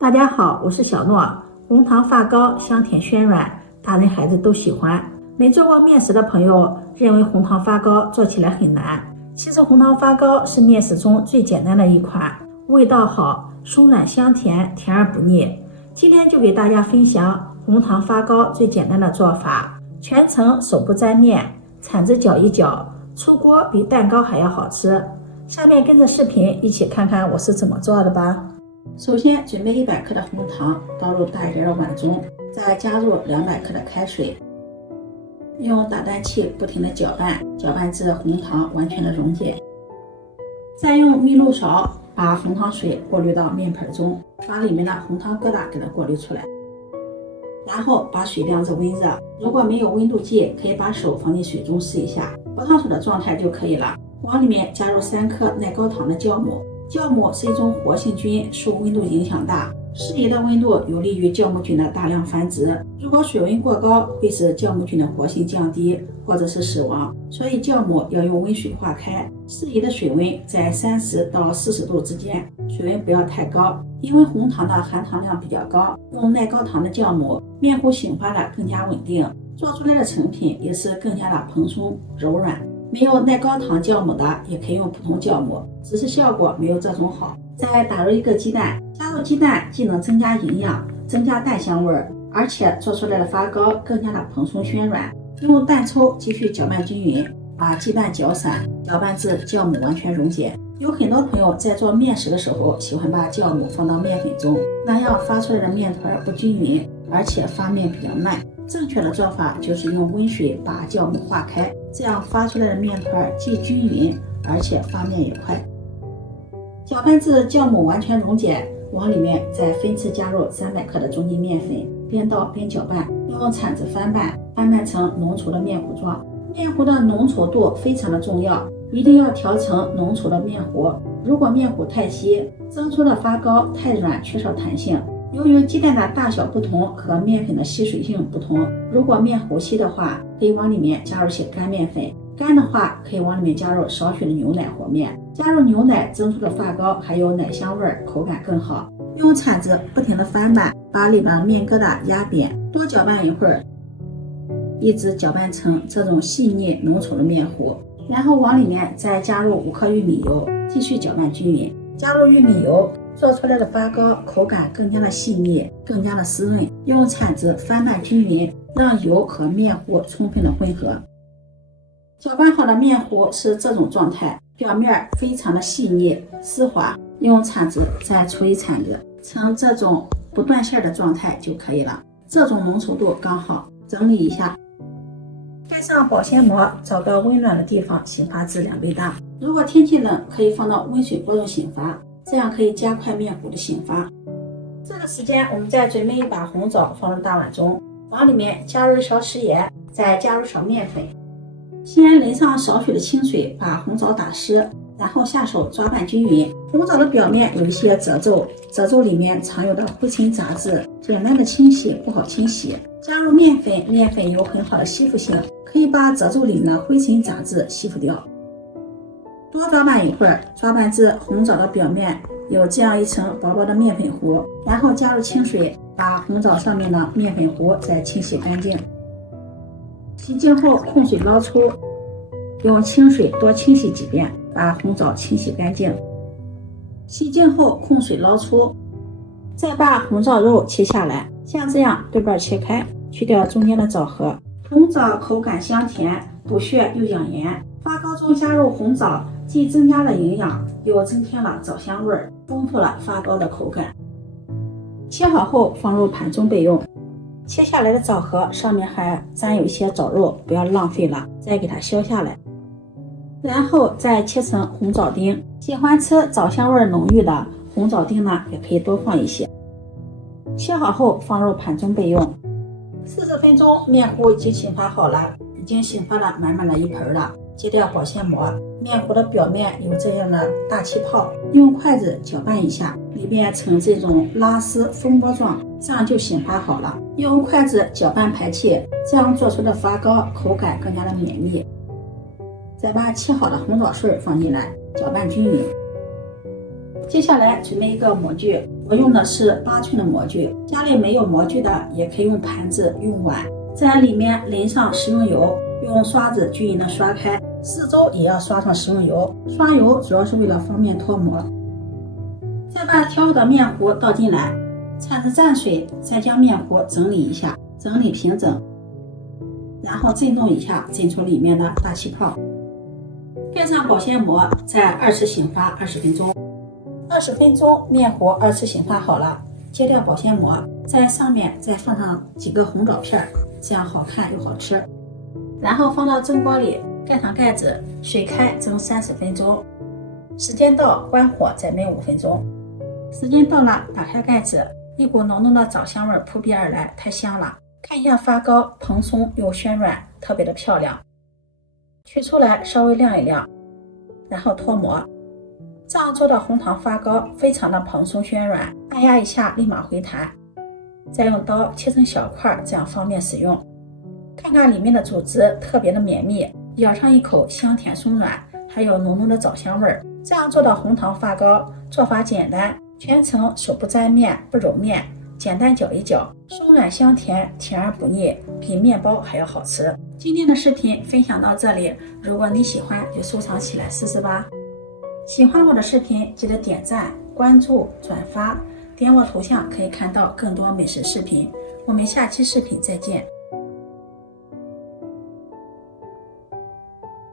大家好，我是小诺。红糖发糕香甜暄软，大人孩子都喜欢。没做过面食的朋友认为红糖发糕做起来很难，其实红糖发糕是面食中最简单的一款，味道好，松软香甜，甜而不腻。今天就给大家分享红糖发糕最简单的做法，全程手不沾面，铲子搅一搅，出锅比蛋糕还要好吃。下面跟着视频一起看看我是怎么做的吧。首先准备100克的红糖，倒入大一点的碗中，再加入200克的开水，用打蛋器不停的搅拌，搅拌至红糖完全的溶解。再用密露勺把红糖水过滤到面盆中，把里面的红糖疙瘩给它过滤出来。然后把水晾至温热，如果没有温度计，可以把手放进水中试一下，不烫手的状态就可以了。往里面加入3克耐高糖的酵母。酵母是一种活性菌，受温度影响大，适宜的温度有利于酵母菌的大量繁殖。如果水温过高，会使酵母菌的活性降低，或者是死亡。所以酵母要用温水化开，适宜的水温在30到40度之间，水温不要太高。因为红糖的含糖量比较高，用耐高糖的酵母，面糊醒发的更加稳定，做出来的成品也是更加的蓬松柔软。没有耐高糖酵母的也可以用普通酵母，只是效果没有这种好。再打入1个鸡蛋，加入鸡蛋既能增加营养，增加蛋香味，而且做出来的发糕更加的蓬松暄软。用蛋抽继续搅拌均匀，把鸡蛋搅散，搅拌至酵母完全溶解。有很多朋友在做面食的时候喜欢把酵母放到面粉中，那样发出来的面团不均匀，而且发面比较慢。正确的做法就是用温水把酵母化开，这样发出来的面团既均匀，而且发面也快。搅拌至酵母完全溶解，往里面再分次加入300克的中筋面粉，边倒边搅拌，用铲子翻拌，翻拌成浓稠的面糊状。面糊的浓稠度非常的重要，一定要调成浓稠的面糊。如果面糊太稀，蒸出的发糕太软，缺少弹性。由于鸡蛋的大小不同和面粉的吸水性不同，如果面糊稀的话，可以往里面加入些干面粉；干的话，可以往里面加入少许的牛奶和面。加入牛奶蒸出的发糕还有奶香味，口感更好。用铲子不停的翻拌，把里面的面疙瘩压扁，多搅拌一会儿，一直搅拌成这种细腻浓稠的面糊。然后往里面再加入5克玉米油，继续搅拌均匀。加入玉米油，做出来的发糕口感更加的细腻，更加的湿润。用铲子翻拌均匀，让油和面糊充分的混合。搅拌好的面糊是这种状态，表面非常的细腻丝滑。用铲子再搓一铲子，成这种不断馅的状态就可以了。这种浓稠度刚好。整理一下，盖上保鲜膜，找个温暖的地方醒发至2倍大。如果天气冷，可以放到温水锅中醒发，这样可以加快面糊的醒发。这个时间我们再准备一把红枣放入大碗中，往里面加入1勺食盐，再加入少面粉，先淋上少许的清水把红枣打湿，然后下手抓拌均匀。红枣的表面有一些褶皱，褶皱里面藏有的灰尘杂质，简单的清洗不好清洗。加入面粉，面粉有很好的吸附性，可以把褶皱里面的灰尘杂质吸附掉。多抓拌一会儿，抓拌至红枣的表面有这样一层薄薄的面粉糊，然后加入清水，把红枣上面的面粉糊再清洗干净。洗净后控水捞出，用清水多清洗几遍，把红枣清洗干净。洗净后控水捞出，再把红枣肉切下来，像这样对半切开，去掉中间的枣核。红枣口感香甜，补血又养颜。发糕中加入红枣，既增加了营养，又增添了枣香味，丰富了发糕的口感。切好后放入盘中备用。切下来的枣核上面还沾有一些枣肉，不要浪费了，再给它削下来。然后再切成红枣丁，喜欢吃枣香味浓郁的红枣丁呢，也可以多放一些。切好后放入盘中备用。40分钟，面糊已经醒发好了，已经醒发了满满的一盆了。揭掉保鲜膜，面糊的表面有这样的大气泡，用筷子搅拌一下，里面呈这种拉丝蜂窝状，这样就醒发好了。用筷子搅拌排气，这样做出的发糕口感更加的绵密。再把切好的红枣碎放进来，搅拌均匀。接下来准备一个模具，我用的是8寸的模具，家里没有模具的也可以用盘子、用碗，在里面淋上食用油，用刷子均匀的刷开，四周也要刷上食用油。刷油主要是为了方便脱模。再把调好的面糊倒进来，掺着蘸水，再将面糊整理一下，整理平整，然后震动一下，震出里面的大气泡。盖上保鲜膜，再2次醒发20分钟。20分钟，面糊2次醒发好了，揭掉保鲜膜，在上面再放上几个红枣片，这样好看又好吃。然后放到蒸锅里，盖上盖子，水开蒸30分钟。时间到，关火再焖5分钟。时间到了，打开盖子，一股浓浓的枣香味扑鼻而来，太香了。看一下发糕，蓬松又暄软，特别的漂亮。取出来稍微晾一晾，然后脱模。这样做的红糖发糕非常的蓬松暄软，按压一下立马回弹。再用刀切成小块，这样方便使用。看看里面的组织特别的绵密，咬上一口香甜松软，还有浓浓的枣香味儿。这样做的红糖发糕做法简单，全程手不沾面不揉面，简单搅一搅，松软香甜，甜而不腻，比面包还要好吃。今天的视频分享到这里，如果你喜欢就收藏起来试试吧。喜欢我的视频记得点赞、关注、转发，点我头像可以看到更多美食视频。我们下期视频再见。